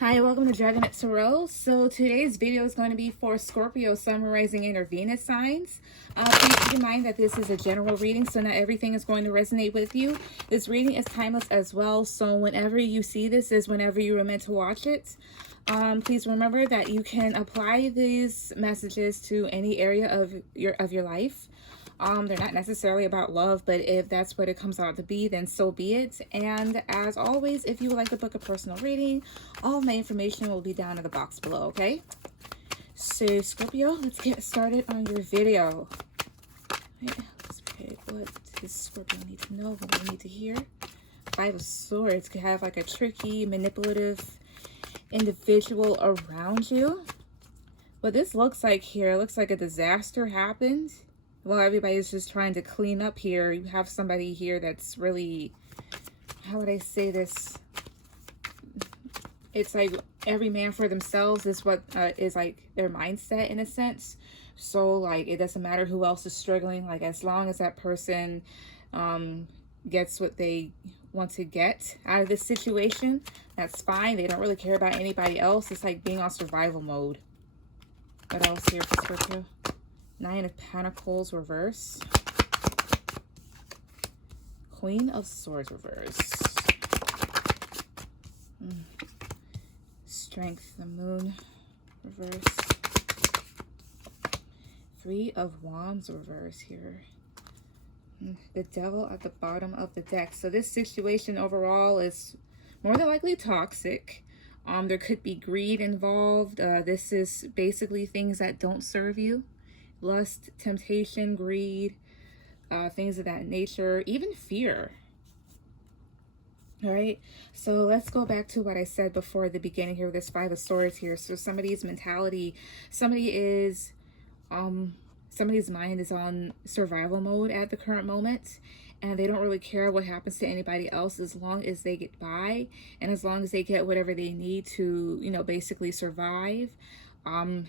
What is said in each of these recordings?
Hi, welcome to Dragonette Tarot. So today's video is going to be for Scorpio, Sun, Rising, and Venus signs. Please keep in mind that this is a general reading, so not everything is going to resonate with you. This reading is timeless as well, so whenever you see this is whenever you were meant to watch it. Please remember that you can apply these messages to any area of your life. They're not necessarily about love, but if that's what it comes out to be, then so be it. And as always, if you would like to book a personal reading, all of my information will be down in the box below, okay? So, Scorpio, let's get started on your video. Right, let's pick what does Scorpio need to know, what they need to hear. Five of Swords could have like a tricky, manipulative individual around you. What this looks like here, looks like a disaster happened. Well, everybody's just trying to clean up here. You have somebody here that's really, how would I say this? It's like every man for themselves is what is like their mindset in a sense. So like it doesn't matter who else is struggling. Like as long as that person gets what they want to get out of this situation, that's fine. They don't really care about anybody else. It's like being on survival mode. What else here for Scorpio? Nine of Pentacles reverse. Queen of Swords reverse. Strength, the Moon reverse. Three of Wands reverse here. The Devil at the bottom of the deck. So this situation overall is more than likely toxic. There could be greed involved. This is basically things that don't serve you. Lust, temptation, greed, things of that nature, even fear. All right, so let's go back to what I said before at the beginning here with this Five of Swords here. So somebody's mentality, somebody's mind is on survival mode at the current moment, and they don't really care what happens to anybody else as long as they get by and as long as they get whatever they need to, you know, basically survive.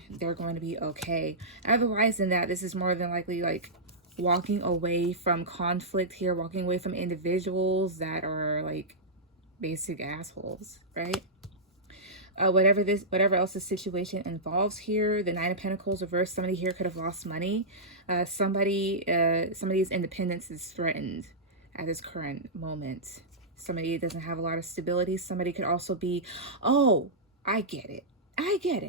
They're going to be okay. Otherwise than that, this is more than likely like walking away from conflict here, walking away from individuals that are like basic assholes, right? Whatever else the situation involves here, the Nine of Pentacles reverse, somebody here could have lost money. Somebody's independence is threatened at this current moment. Somebody doesn't have a lot of stability. Somebody could also be, oh, I get it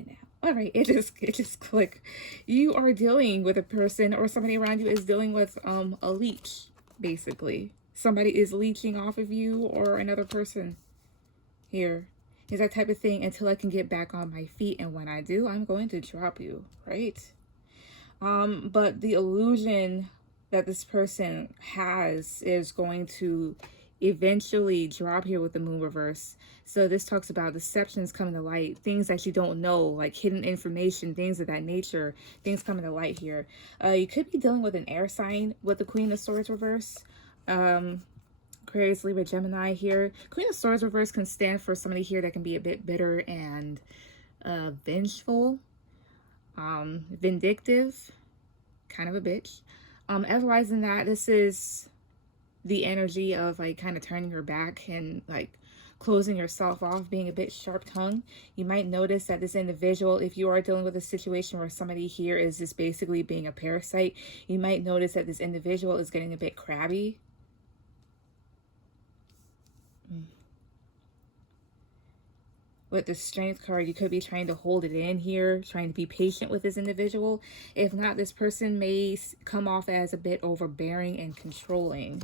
now. All right, it just clicked. You are dealing with a person, or somebody around you is dealing with a leech, basically. Somebody is leeching off of you or another person here. Is that type of thing until I can get back on my feet, and when I do, I'm going to drop you, right? But the illusion that this person has is going to eventually drop here with the Moon reverse. So this talks about deceptions coming to light, things that you don't know, like hidden information, things of that nature, things coming to light here. You could be dealing with an air sign with the Queen of Swords reverse. Aquarius, Libra, Gemini here. Queen of Swords reverse can stand for somebody here that can be a bit bitter and vengeful, vindictive, kind of a bitch. Otherwise than that, this is the energy of like kind of turning your back and like closing yourself off, being a bit sharp-tongued. You might notice that this individual, if you are dealing with a situation where somebody here is just basically being a parasite, you might notice that this individual is getting a bit crabby. With the Strength card, you could be trying to hold it in here, trying to be patient with this individual. If not, this person may come off as a bit overbearing and controlling.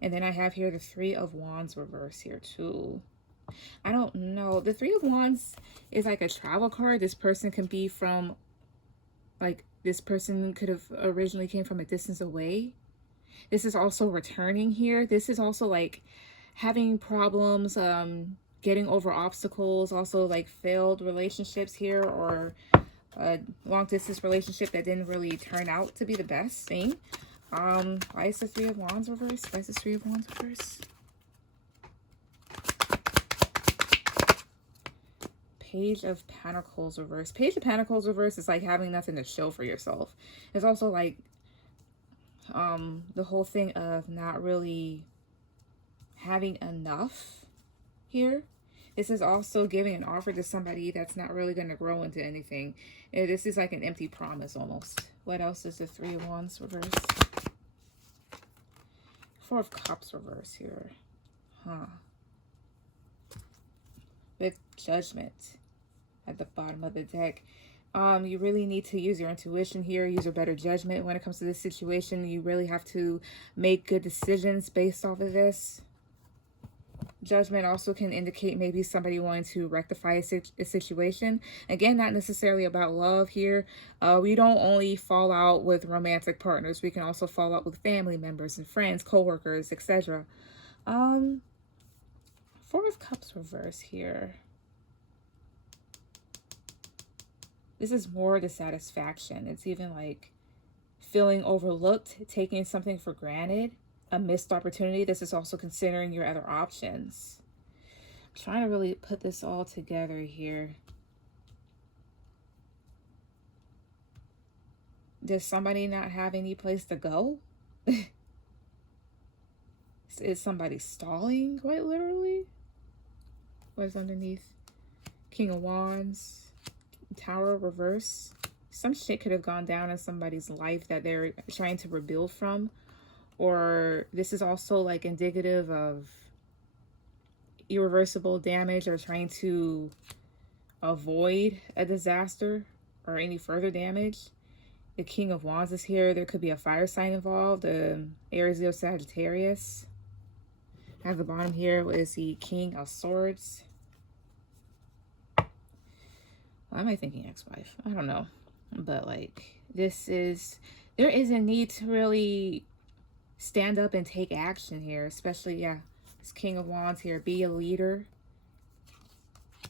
And then I have here the Three of Wands reverse here too. I don't know. The Three of Wands is like a travel card. This person can be from, like, this person could have originally came from a distance away. This is also returning here. This is also like having problems, getting over obstacles, also like failed relationships here, or a long distance relationship that didn't really turn out to be the best thing. Why is the Three of Wands reverse? Why is the Three of Wands reverse? Page of Pentacles reverse. Page of Pentacles reverse is like having nothing to show for yourself. It's also like the whole thing of not really having enough here. This is also giving an offer to somebody that's not really going to grow into anything. This is like an empty promise almost. What else is the Three of Wands reverse? Four of Cups reverse here. With Judgment at the bottom of the deck. You really need to use your intuition here, use your better judgment when it comes to this situation. You really have to make good decisions based off of this. Judgment also can indicate maybe somebody wanting to rectify a situation. Again, not necessarily about love here. We don't only fall out with romantic partners. We can also fall out with family members and friends, co-workers, etc. Four of Cups reverse here. This is more dissatisfaction. It's even like feeling overlooked, taking something for granted, a missed opportunity. This is also considering your other options. I'm trying to really put this all together here. Does somebody not have any place to go? Is somebody stalling, quite literally? What is underneath? King of Wands. Tower reverse. Some shit could have gone down in somebody's life that they're trying to rebuild from. Or this is also like indicative of irreversible damage or trying to avoid a disaster or any further damage. The King of Wands is here. There could be a fire sign involved. Aries, Leo, Sagittarius. At the bottom here is the King of Swords. Why am I thinking ex-wife? I don't know. But like, there is a need to really stand up and take action here. Especially, yeah, this King of Wands here. Be a leader.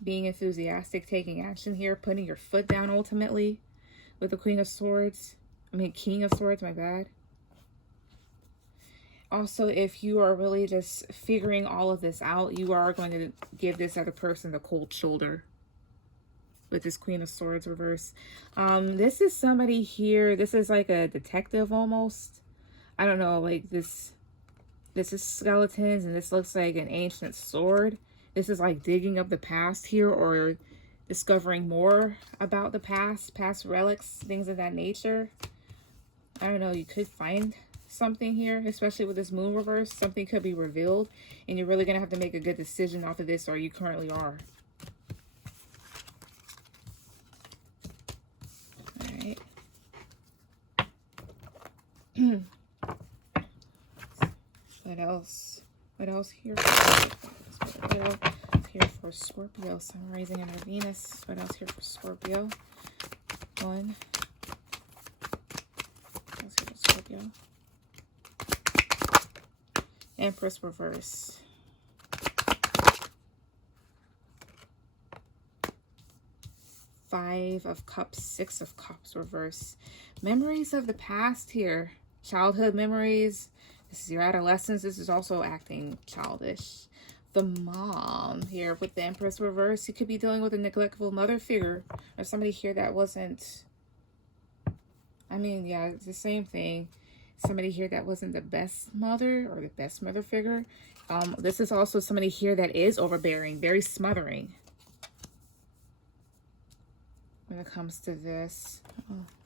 Being enthusiastic, taking action here. Putting your foot down ultimately. With the Queen of Swords. King of Swords, my bad. Also, if you are really just figuring all of this out, you are going to give this other person the cold shoulder. With this Queen of Swords reverse. This is somebody here. This is like a detective almost. I don't know, like this is skeletons and this looks like an ancient sword. This is like digging up the past here or discovering more about the past relics, things of that nature. I don't know, you could find something here, especially with this moon reverse. Something could be revealed and you're really going to have to make a good decision off of this, or you currently are. What else here for Scorpio? Sun rising under Venus. What else here for Scorpio? What else here for Scorpio? Empress reverse. Five of Cups, Six of Cups reverse. Memories of the past here. Childhood memories. This is your adolescence. This is also acting childish. The mom here with the Empress reverse. You could be dealing with a neglectful mother figure. Or somebody here that wasn't... yeah, it's the same thing. Somebody here that wasn't the best mother or the best mother figure. This is also somebody here that is overbearing. Very smothering. When it comes to this.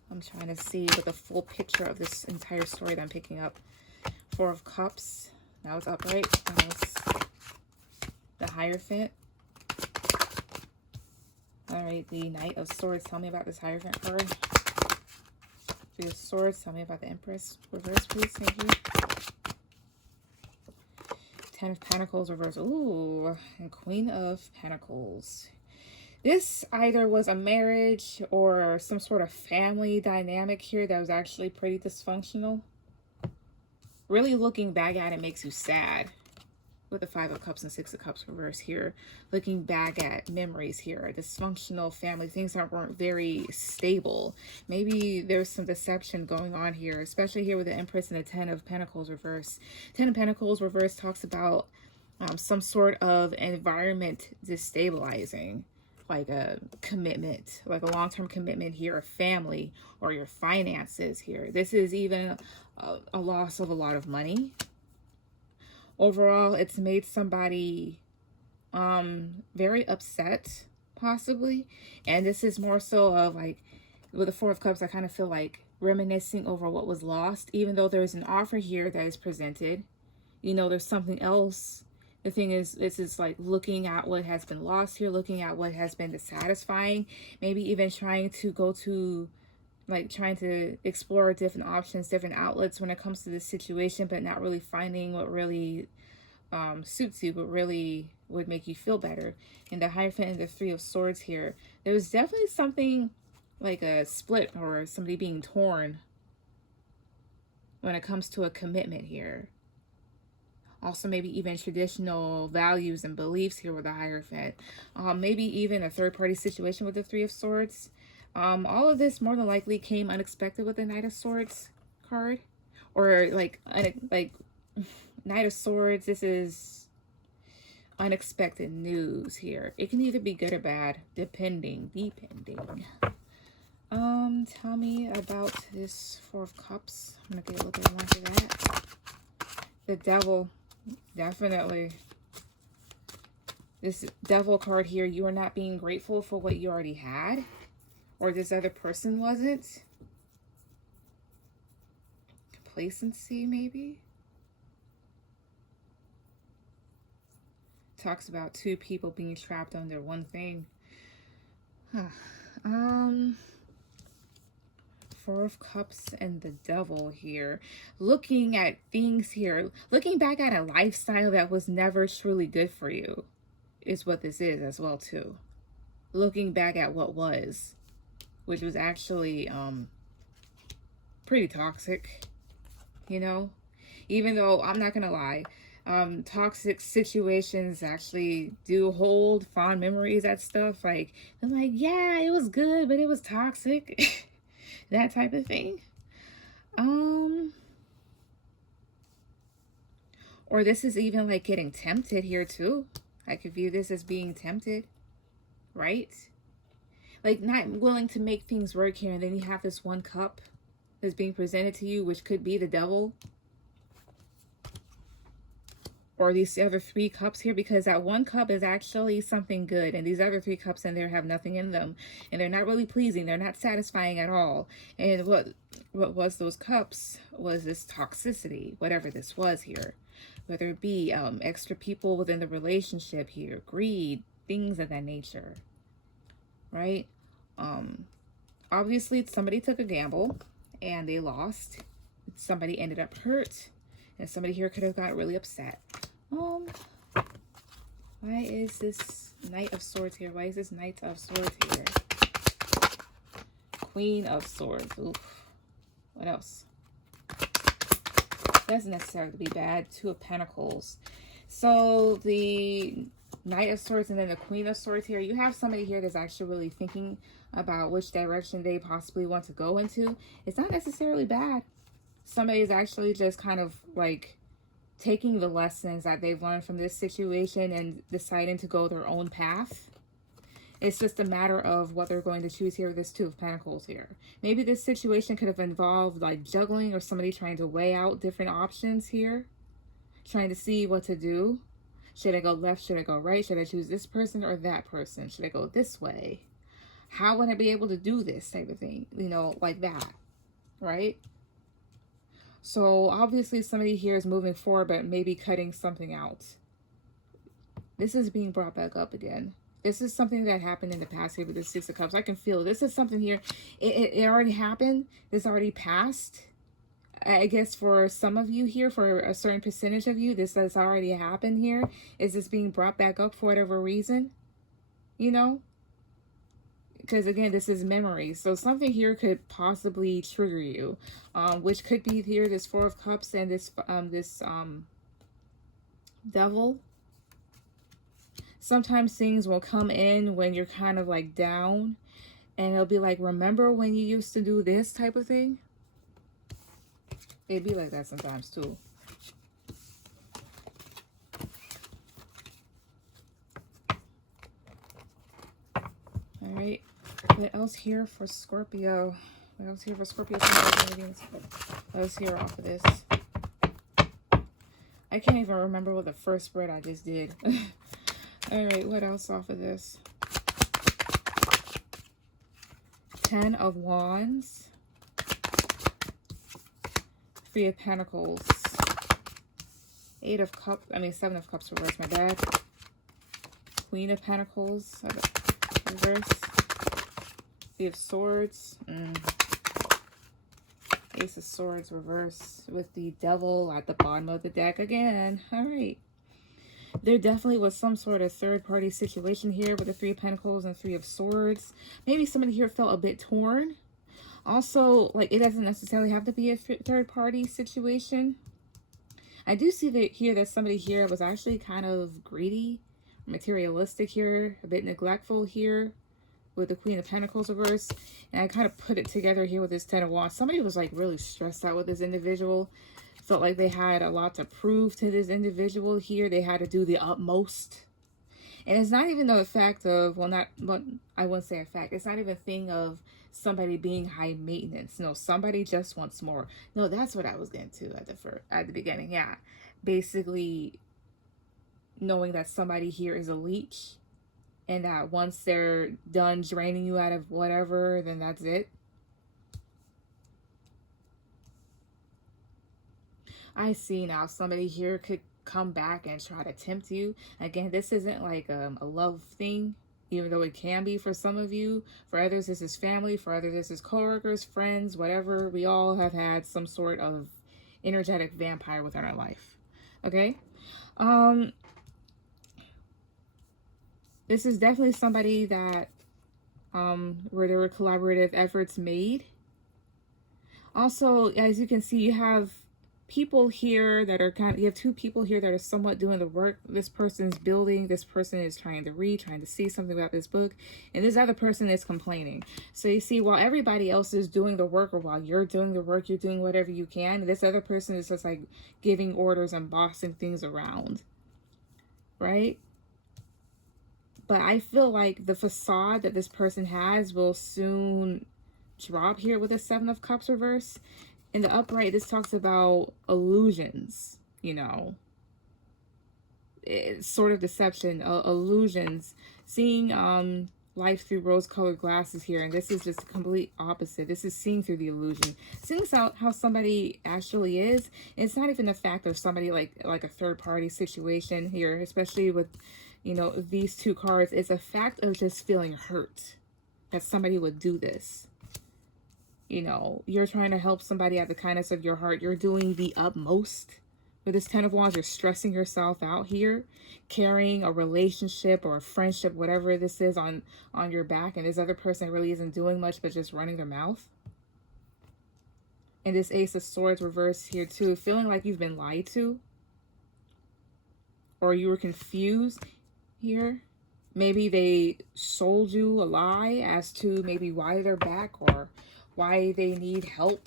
I'm trying to see with the full picture of this entire story that I'm picking up. Four of Cups. That was upright. That was the Hierophant. Alright, the Knight of Swords. Tell me about this Hierophant card. Three of Swords. Tell me about the Empress. Reverse, please. Thank you. Ten of Pentacles. Reverse. Ooh. And Queen of Pentacles. This either was a marriage or some sort of family dynamic here that was actually pretty dysfunctional. Really looking back at it makes you sad. With the Five of Cups and Six of Cups reverse here. Looking back at memories here. Dysfunctional family. Things that weren't very stable. Maybe there's some deception going on here. Especially here with the Empress and the Ten of Pentacles reverse. Ten of Pentacles reverse talks about some sort of environment destabilizing. Like a commitment, like a long-term commitment here, a family, or your finances here. This is even a loss of a lot of money. Overall, it's made somebody very upset, possibly. And this is more so of like, with the Four of Cups, I kind of feel like reminiscing over what was lost, even though there's an offer here that is presented. You know, there's something else. The thing is, this is like looking at what has been lost here, looking at what has been dissatisfying, maybe even trying to go to, like, trying to explore different options, different outlets when it comes to this situation, but not really finding what really suits you, what really would make you feel better. And the Hierophant and the Three of Swords here, there was definitely something like a split or somebody being torn when it comes to a commitment here. Also, maybe even traditional values and beliefs here with the Hierophant. Maybe even a third-party situation with the Three of Swords. All of this more than likely came unexpected with the Knight of Swords card. Or like Knight of Swords, this is unexpected news here. It can either be good or bad, depending. Tell me about this Four of Cups. I'm gonna get a little bit more into that. The Devil. Definitely. This Devil card here, you are not being grateful for what you already had, or this other person wasn't. Complacency, maybe. Talks about two people being trapped under one thing. Four of Cups and the Devil here. Looking at things here. Looking back at a lifestyle that was never truly good for you is what this is as well too. Looking back at what was, which was actually pretty toxic, you know? Even though, I'm not gonna lie, toxic situations actually do hold fond memories at stuff. Like, I'm like, yeah, it was good, but it was toxic. That type of thing. Or this is even like getting tempted here too. I could view this as being tempted, right? Like not willing to make things work here, and then you have this one cup that's being presented to you, which could be the Devil. Or these other three cups here, because that one cup is actually something good, and these other three cups in there have nothing in them, and they're not really pleasing, they're not satisfying at all. And what was those cups was this toxicity, whatever this was here, whether it be extra people within the relationship here, greed, things of that nature, right? Obviously somebody took a gamble and they lost. Somebody ended up hurt, and somebody here could have got really upset. Why is this Knight of Swords here? Why is this Knight of Swords here? Queen of Swords. Oof. What else? Doesn't necessarily be bad. Two of Pentacles. So the Knight of Swords and then the Queen of Swords here. You have somebody here that's actually really thinking about which direction they possibly want to go into. It's not necessarily bad. Somebody is actually just kind of like taking the lessons that they've learned from this situation and deciding to go their own path. It's just a matter of what they're going to choose here with this Two of Pentacles here. Maybe this situation could have involved like juggling, or somebody trying to weigh out different options here, trying to see what to do. Should I go left? Should I go right? Should I choose this person or that person? Should I go this way? How would I be able to do this type of thing? You know, like that, right? So obviously somebody here is moving forward, but maybe cutting something out. This is being brought back up again. This is something that happened in the past here with the Six of Cups. I can feel this is something here. It already happened. This already passed. I guess for some of you here, for a certain percentage of you, this has already happened here. Is this being brought back up for whatever reason? You know? Because again, this is memory. So something here could possibly trigger you. Which could be here, this Four of Cups and this Devil. Sometimes things will come in when you're kind of like down, and it'll be like, remember when you used to do this type of thing? It'd be like that sometimes too. All right. What else here for Scorpio? What else here for Scorpio? What else here off of this? I can't even remember what the first spread I just did. All right, what else off of this? 10 of Wands. 3 of Pentacles. 8 of Cups. I mean, 7 of Cups reverse, my bad. Queen of Pentacles. Reverse. 3 of Swords. Ace of Swords reverse with the Devil at the bottom of the deck again. All right. There definitely was some sort of third-party situation here with the 3 of Pentacles and 3 of Swords. Maybe somebody here felt a bit torn. Also, like, it doesn't necessarily have to be a third-party situation. I do see that here that somebody here was actually kind of greedy, materialistic here, a bit neglectful here with the Queen of Pentacles reverse. And I kind of put it together here with this 10 of Wands. Somebody was like really stressed out with this individual. Felt like they had a lot to prove to this individual here. They had to do the utmost. And it's not even the fact of, I wouldn't say a fact. It's not even a thing of somebody being high maintenance. No, somebody just wants more. No, that's what I was getting to at the beginning. Yeah. Basically knowing that somebody here is a leech and that once they're done draining you out of whatever, then that's it. I see now somebody here could come back and try to tempt you. Again, this isn't like a love thing, even though it can be for some of you. For others, this is family. For others, this is coworkers, friends, whatever. We all have had some sort of energetic vampire within our life. Okay? This is definitely somebody that where there were collaborative efforts made. Also, as you can see, you have people here that are you have 2 people here that are somewhat doing the work. This person's building, this person is trying to read, trying to see something about this book, and this other person is complaining. So you see, while everybody else is doing the work, or while you're doing the work, you're doing whatever you can, this other person is just like giving orders and bossing things around, right? But I feel like the facade that this person has will soon drop here with a 7 of Cups reverse. In the upright, this talks about illusions, you know. It's sort of deception, illusions, seeing life through rose-colored glasses here. And this is just the complete opposite. This is seeing through the illusion. Seeing how somebody actually is. And it's not even the fact of somebody like a third-party situation here, especially with, you know, these 2 cards. It's a fact of just feeling hurt that somebody would do this. You know, you're trying to help somebody out of the kindness of your heart. You're doing the utmost. With this 10 of Wands, you're stressing yourself out here, carrying a relationship or a friendship, whatever this is, on your back. And this other person really isn't doing much but just running their mouth. And this Ace of Swords reverse here too, feeling like you've been lied to. Or you were confused here. Maybe they sold you a lie as to maybe why they're back or why they need help,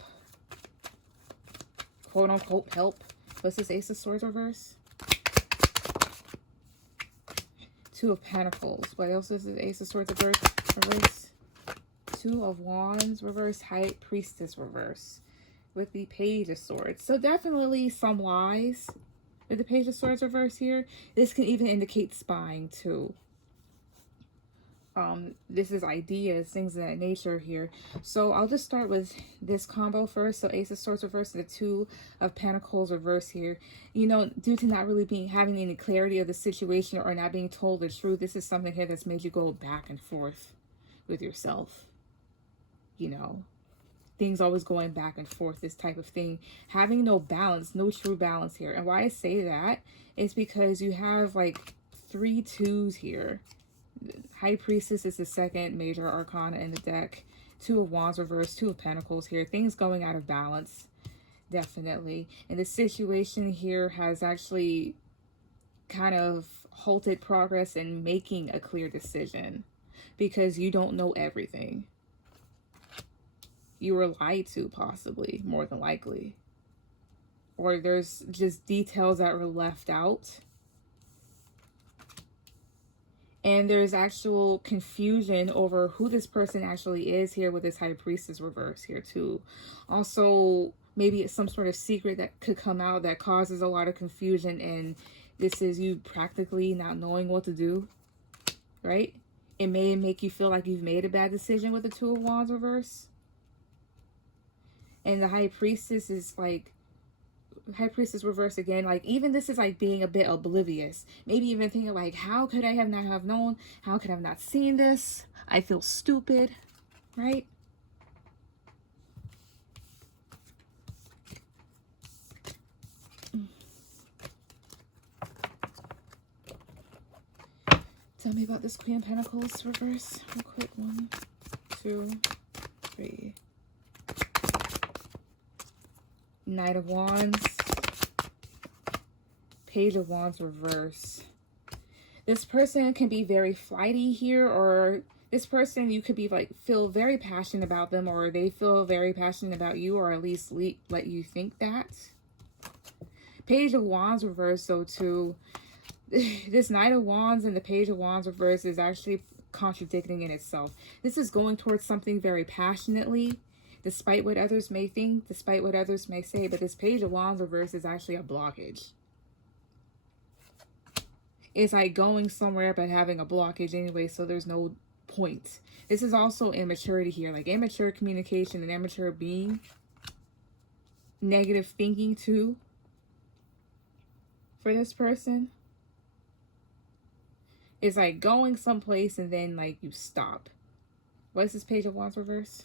quote unquote help. What's this Ace of Swords reverse? 2 of Pentacles. What else is this Ace of Swords reverse? 2 of Wands reverse. High Priestess reverse with the Page of Swords. So definitely some lies with the Page of Swords reverse here. This can even indicate spying too. This is ideas, things of that nature here. So I'll just start with this combo first. So Ace of Swords reverse and the 2 of Pentacles reverse here. You know, due to not really having any clarity of the situation or not being told the truth, this is something here that's made you go back and forth with yourself. You know, things always going back and forth, this type of thing. Having no balance, no true balance here. And why I say that is because you have like 3 2s here. High Priestess is the 2nd major arcana in the deck. 2 of Wands reverse, 2 of Pentacles here. Things going out of balance, definitely. And the situation here has actually kind of halted progress in making a clear decision because you don't know everything. You were lied to, possibly, more than likely. Or there's just details that were left out. And there's actual confusion over who this person actually is here with this High Priestess reverse here too. Also, maybe it's some sort of secret that could come out that causes a lot of confusion, and this is you practically not knowing what to do. right? It may make you feel like you've made a bad decision with the Two of Wands reverse. And the High Priestess is like, High Priestess reverse again. Like, even this is like being a bit oblivious. Maybe even thinking like, how could I have not have known? How could I have not seen this? I feel stupid, right? Tell me about this Queen of Pentacles reverse real quick. 1, 2, 3. Knight of Wands. Page of Wands reverse. This person can be very flighty here, or this person, you could be like, feel very passionate about them, or they feel very passionate about you, or at least let you think that. Page of Wands reverse, though, too. This Knight of Wands and the Page of Wands reverse is actually contradicting in itself. This is going towards something very passionately, despite what others may think, despite what others may say. But this Page of Wands reverse is actually a blockage. It's like going somewhere but having a blockage anyway, so there's no point. This is also immaturity here, like immature communication and immature being. Negative thinking too for this person. It's like going someplace and then like you stop. What is this Page of Wands reverse?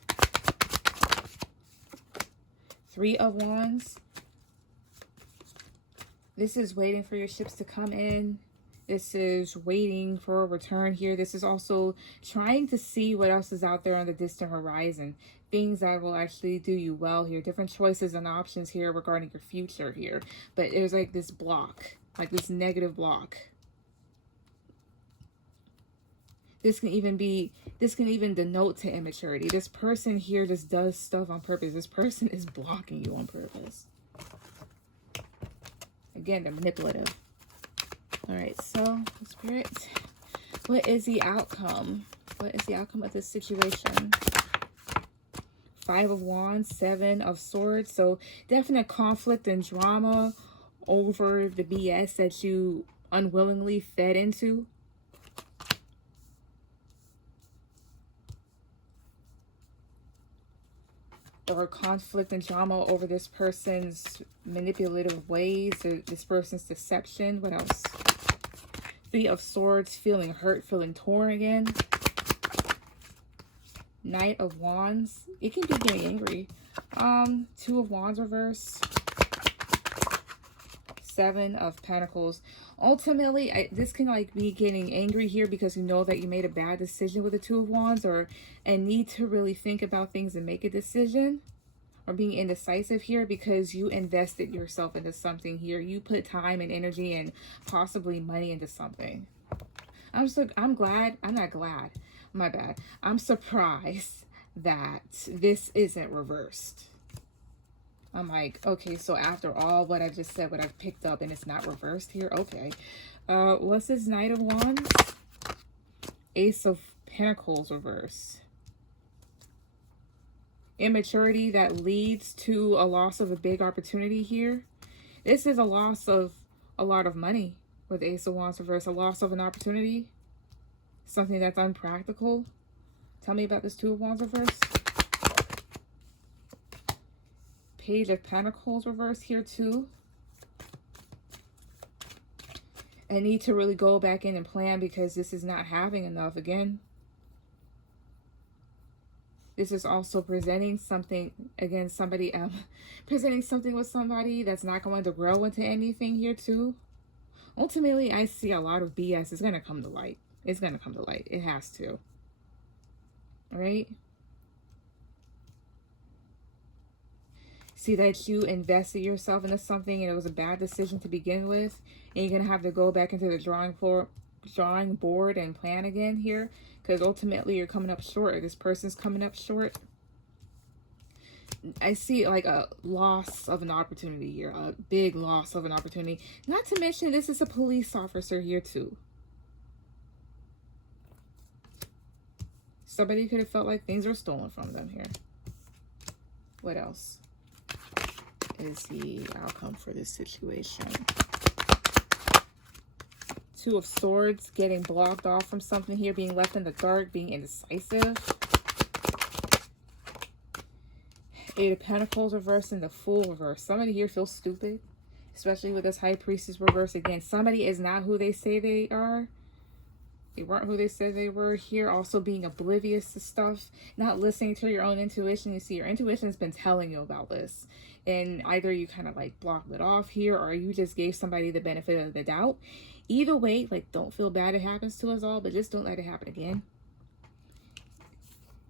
3 of Wands. This is waiting for your ships to come in. This is waiting for a return here. This is also trying to see what else is out there on the distant horizon. Things that will actually do you well here. Different choices and options here regarding your future here. But there's like this block, like this negative block. This can even denote to immaturity. This person here just does stuff on purpose. This person is blocking you on purpose. Again, they're manipulative. All right, so Spirit, what is the outcome? What is the outcome of this situation? 5 of Wands, 7 of Swords. So definite conflict and drama over the BS that you unwillingly fed into. Or conflict and drama over this person's manipulative ways, or this person's deception. What else? 3 of Swords, feeling hurt, feeling torn again. Knight of Wands. It can be getting angry. 2 of Wands reverse. 7 of Pentacles. Ultimately, this can like be getting angry here because you know that you made a bad decision with the 2 of Wands, and need to really think about things and make a decision, or being indecisive here because you invested yourself into something here. You put time and energy and possibly money into something. I'm surprised that this isn't reversed. I'm like, okay, so after all what I just said, what I've picked up, and it's not reversed here, okay. What's this Knight of Wands? Ace of Pentacles reverse. Immaturity that leads to a loss of a big opportunity here. This is a loss of a lot of money with Ace of Wands reverse. A loss of an opportunity. Something that's unpractical. Tell me about this 2 of Wands reverse. Page of Pentacles reverse here too. I need to really go back in and plan because this is not having enough again. This is also presenting something, again, somebody presenting something with somebody that's not going to grow into anything here too. Ultimately, I see a lot of BS is going to come to light. It's going to come to light. It has to. All right? See that you invested yourself into something and it was a bad decision to begin with, and you're going to have to go back into the drawing board and plan again here, because ultimately you're coming up short. This person's coming up short. I see like a loss of an opportunity here, a big loss of an opportunity. Not to mention this is a police officer here too. Somebody could have felt like things were stolen from them here. What else is the outcome for this situation? Two of Swords, getting blocked off from something here, being left in the dark, being indecisive. Eight of Pentacles reversed and the Fool reversed. Somebody here feels stupid, especially with this High Priestess reversed. Again, somebody is not who they say they are. They weren't who they said they were here. Also being oblivious to stuff, not listening to your own intuition. You see, your intuition's been telling you about this, and either you kind of like blocked it off here, or you just gave somebody the benefit of the doubt. Either way, like, don't feel bad it happens to us all, but just don't let it happen again.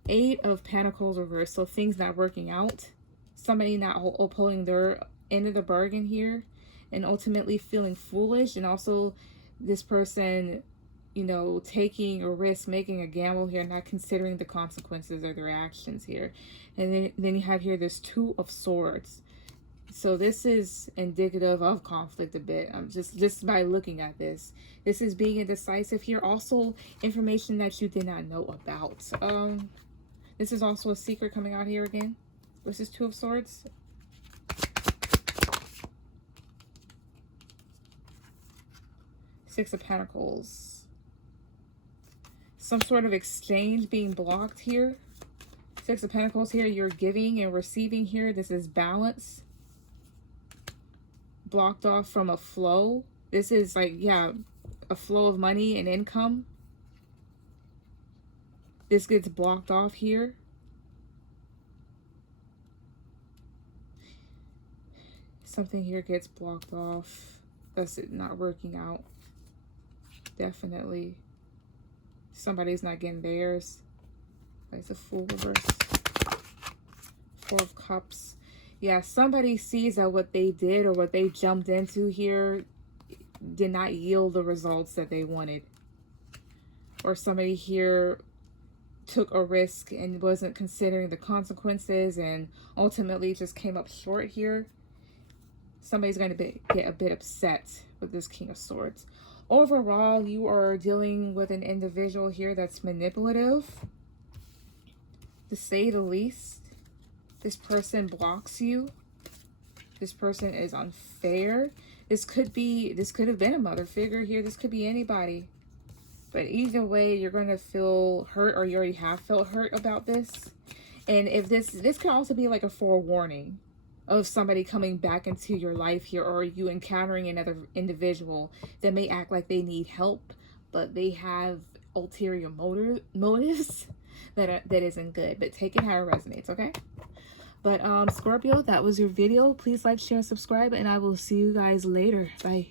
Eight of Pentacles reversed, so things not working out. Somebody not upholding their end of the bargain here, and ultimately feeling foolish. And also this person, you know, taking a risk, making a gamble here, not considering the consequences of their actions here. And then you have here this Two of Swords. So this is indicative of conflict a bit. Just by looking at this. This is being indecisive here. Also information that you did not know about. This is also a secret coming out here again. This is Two of Swords. Six of Pentacles. Some sort of exchange being blocked here. Six of Pentacles here. You're giving and receiving here. This is balance. Blocked off from a flow. This is like, yeah, a flow of money and income. This gets blocked off here. Something here gets blocked off. That's it, not working out. Definitely. Somebody's not getting theirs. It's a Fool reverse. Four of Cups. Yeah, somebody sees that what they did or what they jumped into here did not yield the results that they wanted. Or somebody here took a risk and wasn't considering the consequences and ultimately just came up short here. Somebody's going to get a bit upset with this King of Swords. Overall, you are dealing with an individual here that's manipulative, to say the least. This person blocks you. This person is unfair. This could have been a mother figure here. This could be anybody. But either way, you're going to feel hurt, or you already have felt hurt about this. And if this could also be like a forewarning of somebody coming back into your life here, or you encountering another individual that may act like they need help, but they have ulterior motives that isn't good. But take it how it resonates, okay? But Scorpio, that was your video. Please like, share, subscribe, and I will see you guys later. Bye.